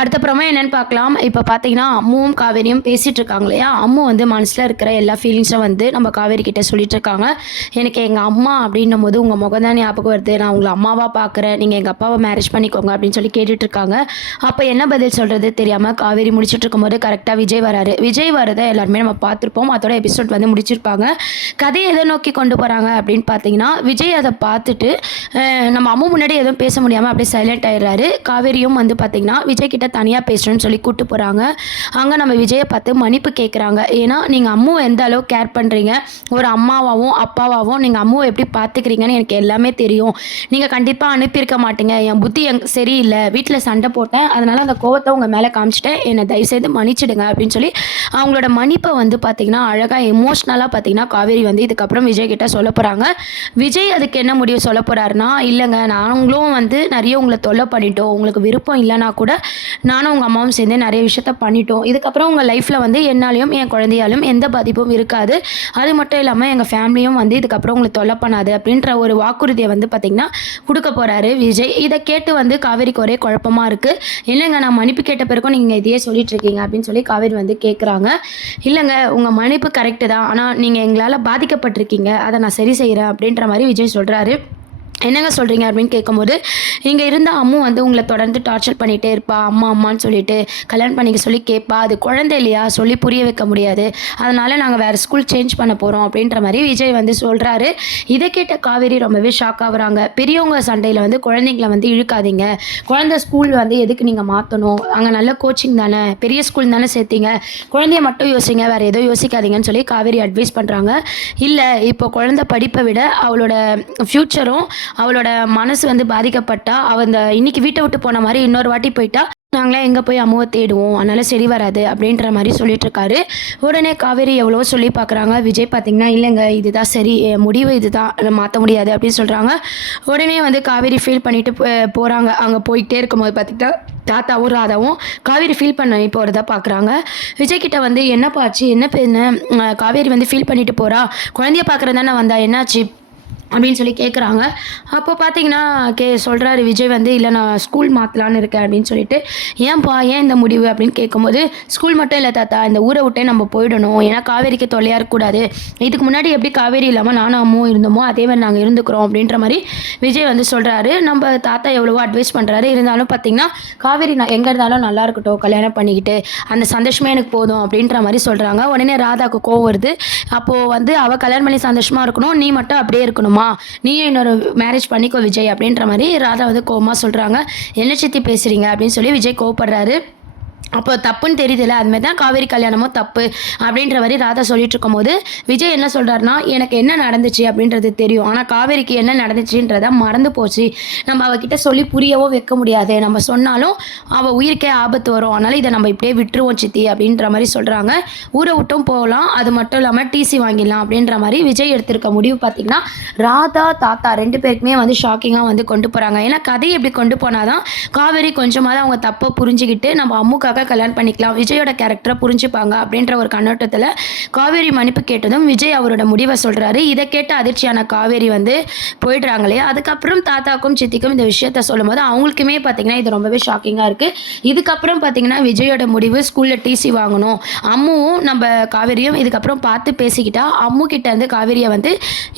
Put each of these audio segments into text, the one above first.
அடுத்தப்புறமா என்னன்னு பார்க்கலாம். இப்போ பார்த்தீங்கன்னா, அம்முவும் காவேரியும் பேசிட்டு இருக்காங்க இல்லையா? அம்மு வந்து மனசுல இருக்கிற எல்லா ஃபீலிங்ஸும் வந்து நம்ம காவேரி கிட்ட சொல்லிட்டு இருக்காங்க. எனக்கு எங்க அம்மா அப்படின்னும்போது உங்க முகம் தான் ஞாபகம் வருது. நான் உங்கள அம்மாவா பார்க்குறேன். நீங்க எங்க அப்பாவ மேரேஜ் பண்ணிக்கோங்க அப்படின்னு சொல்லி கேட்டுட்டு இருக்காங்க. அப்ப என்ன பதில் சொல்றது தெரியாம காவேரி முழிச்சிட்டு இருக்கும்போது கரெக்ட்டா விஜய் வராரு. விஜய் வரத எல்லாருமே நம்ம பார்த்துருப்போம். அதோட எபிசோட் வந்து முடிச்சிருப்பாங்க. கதைய எத நோக்கி கொண்டு போறாங்க அப்படின்னு பார்த்தீங்கன்னா, விஜய் அத பார்த்துட்டு நம்ம அம்மு முன்னாடி எதுவும் பேச முடியாம அப்படியே சைலண்ட் ஆயிடுறாரு. காவேரியும் வந்து பார்த்தீங்கன்னா, விஜய் கிட்ட தனியா பேசணும்னு சொல்லி கூட்டு போறாங்க. அங்க நம்ம விஜய பார்த்து மன்னிப்பு கேட்குறாங்க. ஏன்னா, நீங்க அம்முவ எந்த அளவுக்கு கேர் பண்றீங்க, ஒரு அம்மாவாவும், அப்பாவாவும் நீங்க அம்முவ எப்படி பார்த்துக்கிறீங்கன்னு எனக்கு எல்லாமே தெரியும். நீங்க கண்டிப்பா அனுப்பியிருக்க மாட்டீங்க. என் புத்தி சரியில்ல. வீட்ல சண்டை போட்டேன். அதனால அந்த கோவத்த உங்க மேல காமிச்சுட்டேன். என்ன தயவுசெய்து மன்னிச்சிடுங்க அப்படின்னு சொல்லி அவங்களோட மன்னிப்ப வந்து பார்த்தீங்கன்னா, அழகா எமோஷனலா பார்த்தீங்கன்னா, காவேரி வந்து இதுக்கப்புறம் விஜய் கிட்ட சொல்லப் போறாங்க. விஜய் அதுக்கு என்ன முடிவு சொல்லப் போறாருன்னா, இல்லங்க நாங்களும் வந்து நெறைய உங்கள தொல்ல பண்ணிட்டோம். உங்களுக்கு விருப்பம் இல்லன்னா கூட நானும் உங்க அம்மாவும் சேர்ந்து நிறைய விஷயத்த பண்ணிட்டோம். இதுக்கப்புறம் உங்க லைஃப்ல வந்து என்னாலயும் என் குழந்தையாலும் எந்த பாதிப்பும் இருக்காது. அது மட்டும் இல்லாம எங்க ஃபேமிலியும் வந்து இதுக்கப்புறம் உங்கள தொல்ல பண்ணாது அப்படின்ற ஒரு வாக்குறுதிய வந்து பார்த்தீங்கன்னா குடுக்க போறாரு விஜய். இத கேட்டு வந்து காவேரிக்கு ஒரே குழப்பமா இருக்கு. இல்லங்க நான் மன்னிப்பு கேட்ட பிறகும் நீங்க இதையே சொல்லிட்டு இருக்கீங்க அப்படின்னு சொல்லி காவேரி வந்து கேட்குறாங்க. இல்லங்க உங்க மன்னிப்பு கரெக்ட் தான். ஆனா நீங்க எங்களால பாதிக்கப்பட்டிருக்கீங்க. அத நான் சரி செய்றேன் அப்படின்ற மாரி விஜய் சொல்றாரு. என்னங்க சொல்கிறீங்க அப்படின்னு கேட்கும்போது, இங்கே இருந்த அம்மு வந்து உங்களை தொடர்ந்து டார்ச்சர் பண்ணிகிட்டே இருப்பா. அம்மா அம்மான்னு சொல்லிட்டு கல்யாணம் பண்ணிக்க சொல்லி கேட்பா. அது குழந்தை இல்லையா, சொல்லி புரிய வைக்க முடியாது. அதனால் நாங்கள் வேறு ஸ்கூல் சேஞ்ச் பண்ண போகிறோம் அப்படின்ற மாதிரி விஜய் வந்து சொல்கிறாரு. இதை கேட்ட காவேரி ரொம்பவே ஷாக் ஆகுறாங்க. பெரியவங்க சண்டையில் வந்து குழந்தைங்கள வந்து இழுக்காதீங்க. குழந்தை ஸ்கூல் வந்து எதுக்கு நீங்கள் மாற்றணும், அங்கே நல்ல கோச்சிங் தானே, பெரிய ஸ்கூல் தானே சேர்த்தீங்க, குழந்தைய மட்டும் யோசிங்க, வேறு எதுவும் யோசிக்காதீங்கன்னு சொல்லி காவேரி அட்வைஸ் பண்ணுறாங்க. இல்லை இப்போ குழந்தை படிப்பை விட அவளோட ஃப்யூச்சரும் அவளோட மனசு வந்து பாதிக்கப்பட்டா, அவ இந்த இன்னைக்கு வீட்டை விட்டு போன மாதிரி இன்னொரு வாட்டி போயிட்டா நாங்களாம் எங்கே போய் அம்மாவை தேடுவோம், அதனால சரி வராது அப்படின்ற மாதிரி சொல்லிட்டு இருக்காரு. உடனே காவேரி எவ்வளோ சொல்லி பார்க்குறாங்க. விஜய் பார்த்தீங்கன்னா இல்லைங்க இதுதான் சரி, என் முடிவு இதுதான், மாற்ற முடியாது அப்படின்னு சொல்கிறாங்க. உடனே வந்து காவேரி ஃபீல் பண்ணிட்டு போகிறாங்க. அங்கே போயிட்டே இருக்கும்போது பார்த்திங்கன்னா தாத்தாவும் ராதாவும் காவேரி ஃபீல் பண்ணி போகிறத பார்க்குறாங்க. விஜய் கிட்ட வந்து என்னப்பா ஆச்சு, என்ன காவேரி வந்து ஃபீல் பண்ணிட்டு போகிறா, குழந்தைய பார்க்குறதானே வந்தா, என்னாச்சு அப்படின்னு சொல்லி கேட்குறாங்க. அப்போ பார்த்தீங்கன்னா சொல்கிறாரு விஜய் வந்து, இல்லை நான் ஸ்கூல் மாற்றலான்னு இருக்கேன் அப்படின்னு சொல்லிட்டு. ஏன்பா ஏன் இந்த முடிவு அப்படின்னு கேட்கும்போது, ஸ்கூல் மட்டும் இல்லை தாத்தா, இந்த ஊரை விட்டே நம்ம போயிடணும். ஏன்னா காவேரிக்கு தொல்லையாக இருக்கக்கூடாது. இதுக்கு முன்னாடி எப்படி காவேரி இல்லாமல் நானும் அம்மாவும் இருந்தோமோ அதே மாதிரி நாங்கள் இருந்துக்கிறோம் அப்படின்ற மாதிரி விஜய் வந்து சொல்கிறாரு. நம்ம தாத்தா எவ்வளவோ அட்வைஸ் பண்ணுறாரு. இருந்தாலும் பார்த்தீங்கன்னா காவேரி நான் எங்கே இருந்தாலும் நல்லா இருக்கட்டும், கல்யாணம் பண்ணிக்கிட்டு அந்த சந்தோஷமே எனக்கு போதும் அப்படின்ற மாதிரி சொல்கிறாங்க. உடனே ராதாவுக்கு கோவம் வருது. அப்போது வந்து அவள் கல்யாணம் பண்ணி சந்தோஷமாக இருக்கணும், நீ மட்டும் அப்படியே இருக்கணுமா, நீயும் இன்னொரு மேரேஜ் பண்ணிக்கோ விஜய் அப்படின்ற மாதிரி ராதா வந்து கோவமா சொல்றாங்க. என்ன சித்தி பேசுறீங்க அப்படின்னு சொல்லி விஜய் கோவப்படுறாரு. அப்போ தப்புன்னு தெரியுதுல்ல, அதுமாதிரி தான் காவேரி கல்யாணமும் தப்பு அப்படின்ற மாதிரி ராதா சொல்லிட்டு இருக்கும்போது விஜய் என்ன சொல்கிறாருன்னா, எனக்கு என்ன நடந்துச்சு அப்படின்றது தெரியும், ஆனால் காவேரிக்கு என்ன நடந்துச்சுன்றத மறந்து போச்சு. நம்ம அவகிட்ட சொல்லி புரியவோ வைக்க முடியாது. நம்ம சொன்னாலும் அவள் உயிருக்கே ஆபத்து வரும். அதனால் இதை நம்ம இப்படியே விட்டுருவோம் சித்தி அப்படின்ற மாதிரி சொல்கிறாங்க. ஊரை விட்டும் போகலாம், அது மட்டும் இல்லாமல் டிசி வாங்கிடலாம் அப்படின்ற மாதிரி விஜய் எடுத்திருக்க முடிவு பார்த்திங்கன்னா ராதா தாத்தா ரெண்டு பேருக்குமே வந்து ஷாக்கிங்காக வந்து கொண்டு போகிறாங்க. ஏன்னா கதையை எப்படி கொண்டு போனாதான் காவேரி கொஞ்சமாவது அவங்க தப்பை புரிஞ்சுக்கிட்டு நம்ம அம்முக்காக கல்யாணம் பண்ணிக்கலாம், விஜயோட கேரக்டரை புரிஞ்சுப்பாங்க அப்படின்ற ஒரு கண்ணோட்டத்தில் காவேரி மன்னிப்பு கேட்டதும் விஜய் அவரோட முடிவை சொல்கிறாரு. இதை கேட்ட அதிர்ச்சியான காவேரி வந்து போயிடுறாங்களே. அதுக்கப்புறம் தாத்தாக்கும் சித்திக்கும் இந்த விஷயத்த சொல்லும் போது அவங்களுக்குமே பார்த்தீங்கன்னா இது ரொம்பவே ஷாக்கிங்காக இருக்குது. இதுக்கப்புறம் பார்த்தீங்கன்னா விஜயோட முடிவு ஸ்கூலில் டிசி வாங்கணும். அம்முவும் நம்ம காவேரியும் இதுக்கப்புறம் பார்த்து பேசிக்கிட்டா அம்மு கிட்ட இருந்து காவேரியை வந்து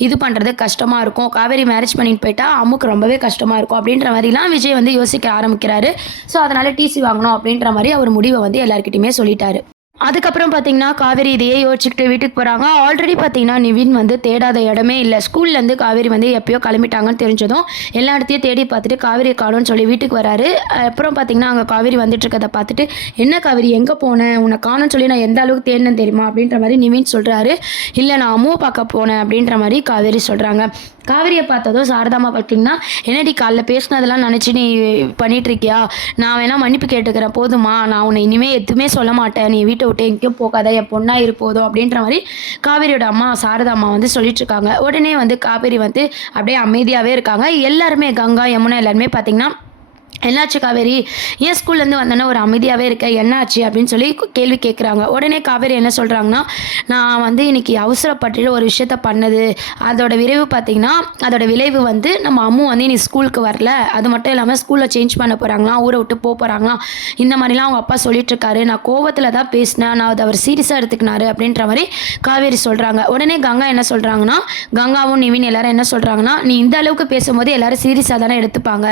இது பண்ணுறது கஷ்டமாக இருக்கும். காவேரி மேரேஜ் பண்ணிட்டு போயிட்டா அம்முக்கு ரொம்பவே கஷ்டமாக இருக்கும் அப்படின்ற மாதிரிலாம் விஜய் வந்து யோசிக்க ஆரம்பிக்கிறாரு. ஸோ அதனால் டிசி வாங்கணும் அப்படின்ற மாதிரி அவர் முடிவை வந்து எல்லாருக்கிட்டையுமே சொல்லிட்டாரு. அதுக்கப்புறம் பார்த்தீங்கன்னா காவேரி இதையே யோசிச்சுக்கிட்டு வீட்டுக்கு போகிறாங்க. ஆல்ரெடி பார்த்தீங்கன்னா நிவின் வந்து தேடாத இடமே இல்லை. ஸ்கூல்லேருந்து காவேரி வந்து எப்பயோ கிளம்பிட்டாங்கன்னு தெரிஞ்சதும் எல்லா இடத்தையும் தேடி பார்த்துட்டு காவேரியை காணோன்னு சொல்லி வீட்டுக்கு வராரு. அப்புறம் பார்த்தீங்கன்னா அங்கே காவேரி வந்துட்டு இருக்கதை பார்த்துட்டு, என்ன காவேரி எங்கே போனேன், உன்னை காணோன்னு சொல்லி நான் எந்த அளவுக்கு தேடினேன் தெரியுமா அப்படின்ற மாதிரி நிவின் சொல்கிறாரு. இல்லை நான் அம்முவை பார்க்க போனேன் அப்படின்ற மாதிரி காவேரி சொல்கிறாங்க. காவேரியை பார்த்ததும் சாரதாமா பார்த்தீங்கன்னா, என்னடி காலைல பேசினதெல்லாம் நினச்சி நீ பண்ணிகிட்ருக்கியா, நான் வேணால் மன்னிப்பு கேட்டுக்கிறேன் போதுமா, நான் உன்னை இனிமேல் எதுவுமே சொல்ல மாட்டேன், நீ வீட்டை விட்டு எங்கேயும் போகாத, என் பொண்ணாக இருப்போதும் அப்படின்ற மாதிரி காவேரியோட அம்மா சாரதாம்மா வந்து சொல்லிட்டுருக்காங்க. உடனே வந்து காவேரி வந்து அப்படியே அமைதியாகவே இருக்காங்க. எல்லாருமே கங்கா யமுனா எல்லாருமே பார்த்திங்கன்னா என்னாச்சு காவேரி, ஏன் ஸ்கூல்லேருந்து வந்தோன்னே ஒரு அமைதியாகவே இருக்க, என்னாச்சு அப்படின்னு சொல்லி கேள்வி கேட்குறாங்க. உடனே காவேரி என்ன சொல்கிறாங்கன்னா, நான் வந்து இன்னைக்கு அவசரப்பட்டு ஒரு விஷயத்த பண்ணது, அதோட விளைவு பார்த்தீங்கன்னா, அதோட விளைவு வந்து நம்ம அம்மு வந்து இனி ஸ்கூலுக்கு வரல, அது மட்டும் இல்லாமல் ஸ்கூலில் சேஞ்ச் பண்ண போகிறாங்களாம், ஊரை விட்டு போகிறாங்களாம், இந்த மாதிரிலாம் அவங்க அப்பா சொல்லிட்டுருக்காரு, நான் கோவத்தில் தான் பேசினேன், நான் அதை அவர் சீரியஸாக எடுத்துக்கினாரு அப்படின்ற மாதிரி காவேரி சொல்கிறாங்க. உடனே கங்கா என்ன சொல்கிறாங்கன்னா, கங்காவும் நிவின் எல்லாரும் என்ன சொல்கிறாங்கன்னா, நீ இந்த அளவுக்கு பேசும்போது எல்லாரும் சீரியஸாக தானே எடுத்துப்பாங்க,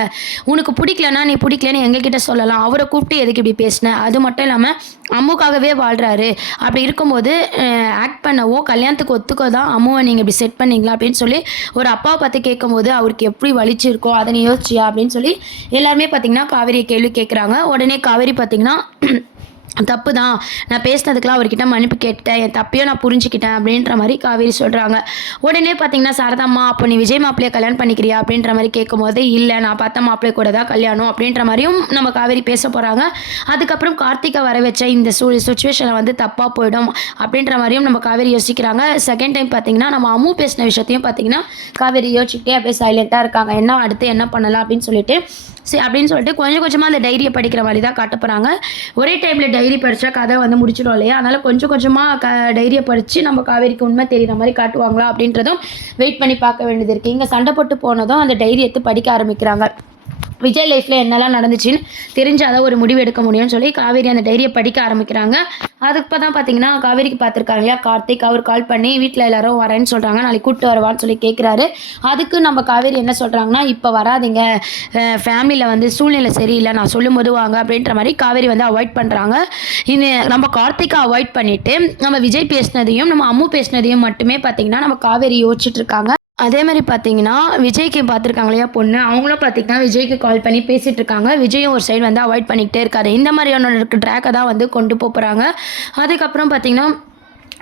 உனக்கு பிடிக்கலன்னா நீ பிடிக்கலன்னு எங்ககிட்ட சொல்லலாம், அவரை கூப்பிட்டு எதுக்கு இப்படி பேசின, அது மட்டும் இல்லாமல் அம்முக்காகவே வாழ்கிறாரு, அப்படி இருக்கும்போது ஆக்ட் பண்ணவோ கல்யாணத்துக்கு ஒத்துக்கோ தான் அம்முவை நீங்கள் இப்படி செட் பண்ணீங்களா அப்படின்னு சொல்லி ஒரு அப்பாவை பார்த்து கேட்கும்போது அவருக்கு எப்படி வலிச்சிருக்கோ அதை நீ யோசிச்சியா அப்படின்னு சொல்லி எல்லாருமே பார்த்தீங்கன்னா காவேரியை கேள்வி கேட்குறாங்க. உடனே காவேரி பார்த்தீங்கன்னா தப்பு தான், நான் பேசினதுக்கெலாம் அவர்கிட்ட மன்னிப்பு கேட்டேன், என் தப்பையும் நான் புரிஞ்சுக்கிட்டேன் அப்படின்ற மாதிரி காவேரி சொல்கிறாங்க. உடனே பார்த்தீங்கன்னா சாரதாம்மா, அப்போ நீ விஜய் மாப்பிள்ளையை கல்யாணம் பண்ணிக்கிறியா அப்படின்ற மாதிரி கேட்கும்போது, இல்லை நான் பார்த்த மாப்பிள்ளை கூட தான் கல்யாணம் அப்படின்ற மாதிரியும் நம்ம காவேரி பேச போகிறாங்க. அதுக்கப்புறம் கார்த்திகை வர வச்ச இந்த சுச்சுவேஷனை வந்து தப்பாக போயிடும் அப்படின்ற மாதிரியும் நம்ம காவேரி யோசிக்கிறாங்க. செகண்ட் டைம் பார்த்தீங்கன்னா நம்ம அம்மு பேசின விஷயத்தையும் பார்த்தீங்கன்னா காவேரி யோசிச்சுட்டே அப்படியே சைலண்ட்டாக இருக்காங்க, என்ன அடுத்து என்ன பண்ணலாம் அப்படின்னு சொல்லிட்டு அப்படின்னு சொல்லிட்டு கொஞ்சம் கொஞ்சமாக அந்த டைரியை படிக்கிற மாதிரி தான் காட்ட போகிறாங்க. ஒரே டைமில் டைரி படித்தா கதை வந்து முடிச்சிடும் இல்லையா, அதனால் கொஞ்சம் கொஞ்சமாக டைரியை படித்து நம்ம காவேரிக்கு உண்மை தெரிகிற மாதிரி காட்டுவாங்களா அப்படின்றதும் வெயிட் பண்ணி பார்க்க வேண்டியது இருக்குது. இங்கே சண்டை போட்டு போனதும் அந்த டைரி எடுத்து படிக்க ஆரம்பிக்கிறாங்க. விஜய் லைஃப்பில் என்னெல்லாம் நடந்துச்சுன்னு தெரிஞ்சாதான் ஒரு முடிவு எடுக்க முடியும்னு சொல்லி காவேரி அந்த டைரியை படிக்க ஆரம்பிக்கிறாங்க. அதுக்கு தான் பார்த்தீங்கன்னா காவேரிக்கு பார்த்துருக்காங்க இல்லையா கார்த்திக், அவர் கால் பண்ணி வீட்டில் எல்லாரும் வரேன்னு சொல்கிறாங்க, நாளைக்கு கூப்பிட்டு வருவான்னு சொல்லி கேட்குறாரு. அதுக்கு நம்ம காவேரி என்ன சொல்கிறாங்கன்னா, இப்போ வராதிங்க, ஃபேமிலியில் வந்து சூழ்நிலை சரியில்லை, நான் சொல்லும் போது வாங்க அப்படின்ற மாதிரி காவேரி வந்து அவாய்ட் பண்ணுறாங்க. இது நம்ம கார்த்திகை அவாய்ட் பண்ணிவிட்டு நம்ம விஜய் பேசினதையும் நம்ம அம்மு பேசினதையும் மட்டுமே பார்த்தீங்கன்னா நம்ம காவேரி யோசிச்சுட்டு இருக்காங்க. அதே மாதிரி பார்த்தீங்கன்னா விஜய்க்கு பார்த்துருக்காங்க இல்லையா பொண்ணு, அவங்களும் பார்த்தீங்கன்னா விஜய்க்கு கால் பண்ணி பேசிகிட்டு இருக்காங்க. விஜயும் ஒரு சைடு வந்து அவாய்ட் பண்ணிக்கிட்டே இருக்காரு. இந்த மாதிரியான ட்ராக்கை தான் வந்து கொண்டு போகிறாங்க. அதுக்கப்புறம் பார்த்தீங்கன்னா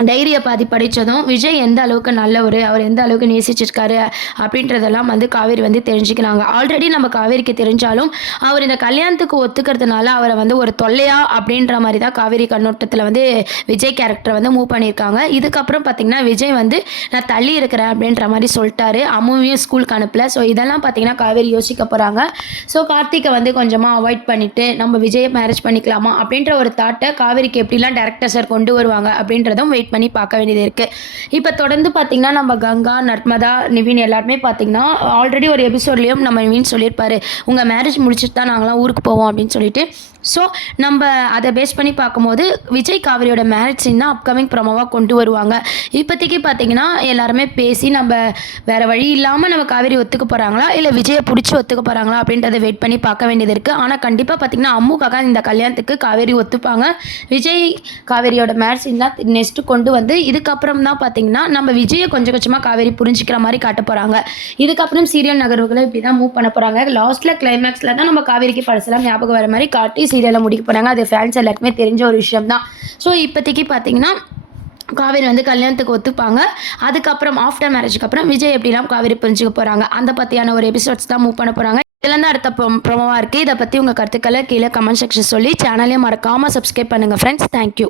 டைரியை பாதி படித்ததும் விஜய் எந்த அளவுக்கு நல்லவர், அவர் எந்த அளவுக்கு நேசிச்சிருக்காரு அப்படின்றதெல்லாம் வந்து காவேரி வந்து தெரிஞ்சுக்கிறாங்க. ஆல்ரெடி நம்ம காவேரிக்கு தெரிஞ்சாலும் அவர் இந்த கல்யாணத்துக்கு ஒத்துக்கிறதுனால அவரை வந்து ஒரு தொல்லையா அப்படின்ற மாதிரி தான் காவேரி கண்ணோட்டத்தில் வந்து விஜய் கேரக்டரை வந்து மூவ் பண்ணியிருக்காங்க. இதுக்கப்புறம் பார்த்திங்கன்னா விஜய் வந்து நான் தள்ளி இருக்கிறேன் அப்படின்ற மாதிரி சொல்லிட்டாரு, அம்முவையும் ஸ்கூலுக்கு அனுப்பல. ஸோ இதெல்லாம் பார்த்திங்கன்னா காவேரி யோசிக்க போகிறாங்க. ஸோ கார்த்திகை வந்து கொஞ்சமாக அவாய்ட் பண்ணிவிட்டு நம்ம விஜயை மேரேஜ் பண்ணிக்கலாமா அப்படின்ற ஒரு தாட்டை காவேரிக்கு எப்படிலாம் டேரக்டர் சார் கொண்டு வருவாங்க அப்படின்றதும் வெயிட் பண்ணி பார்க்க வேண்டியது இருக்குது. இப்போ தொடர்ந்து பார்த்தீங்கன்னா நம்ம கங்கா, நர்மதா, நிவின் எல்லாருமே பார்த்தீங்கன்னா ஆல்ரெடி ஒரு எபிசோட்லேயும் நம்ம நிவின் சொல்லியிருப்பாரு, உங்கள் மேரேஜ் முடிச்சுட்டு தான் நாங்களாம் ஊருக்கு போவோம் அப்படின்னு சொல்லிட்டு. ஸோ நம்ம அதை பேஸ் பண்ணி பார்க்கும்போது விஜய் காவேரியோட மேரேஜ் சீன் தான் அப்கமிங் ப்ரோமோவாக கொண்டு வருவாங்க. இப்போதைக்கு பார்த்தீங்கன்னா எல்லாருமே பேசி நம்ம வேறு வழி இல்லாமல் நம்ம காவேரி ஒத்துக்க போகிறாங்களா இல்லை விஜயை பிடிச்சி ஒத்துக்க போகிறாங்களா அப்படின்றத வெயிட் பண்ணி பார்க்க வேண்டியது இருக்குது. ஆனால் கண்டிப்பாக பார்த்தீங்கன்னா அம்முக்காக இந்த கல்யாணத்துக்கு காவேரி ஒத்துப்பாங்க. விஜய் காவேரியோட மேரேஜ் சீன் தான் நெக்ஸ்ட்டு கொண்டு வந்து இதுக்கப்புறம் தான் பார்த்தீங்கன்னா நம்ம விஜயை கொஞ்சம் கொஞ்சமாக காவேரி புரிஞ்சிக்கிற மாதிரி காட்ட போகிறாங்க. இதுக்கப்புறம் சீரியல் நகர்வுகளை இப்படி தான் மூவ் பண்ண போகிறாங்க. லாஸ்ட்டில் கிளைமேக்ஸில் தான் நம்ம காவேரிக்கு பழசெல்லாம் ஞாபகம் வர மாதிரி காட்டி சீரியலை முடிக்க போகிறாங்க. அது ஃபேன்ஸ் எல்லாருக்குமே தெரிஞ்ச ஒரு விஷயம் தான். ஸோ இப்போதைக்கு பார்த்தீங்கன்னா காவேரி வந்து கல்யாணத்துக்கு ஒத்துப்பாங்க. அதுக்கப்புறம் ஆஃப்டர் மேரேஜுக்கு அப்புறம் விஜய் எப்படிலாம் காவேரி புரிஞ்சுக்க போகிறாங்க அந்த பற்றியான ஒரு எபிசோட்ஸ் தான் மூவ் பண்ண போகிறாங்க. இதெல்லாம் தான் அடுத்த ப்ரோமோவாக இருக்குது. இதை பற்றி உங்கள் கருத்துக்களை கீழே கமெண்ட் செக்ஷன் சொல்லி சேனலையும் மறக்காமல் சப்ஸ்கிரைப் பண்ணுங்கள் ஃப்ரெண்ட்ஸ். தேங்க்யூ.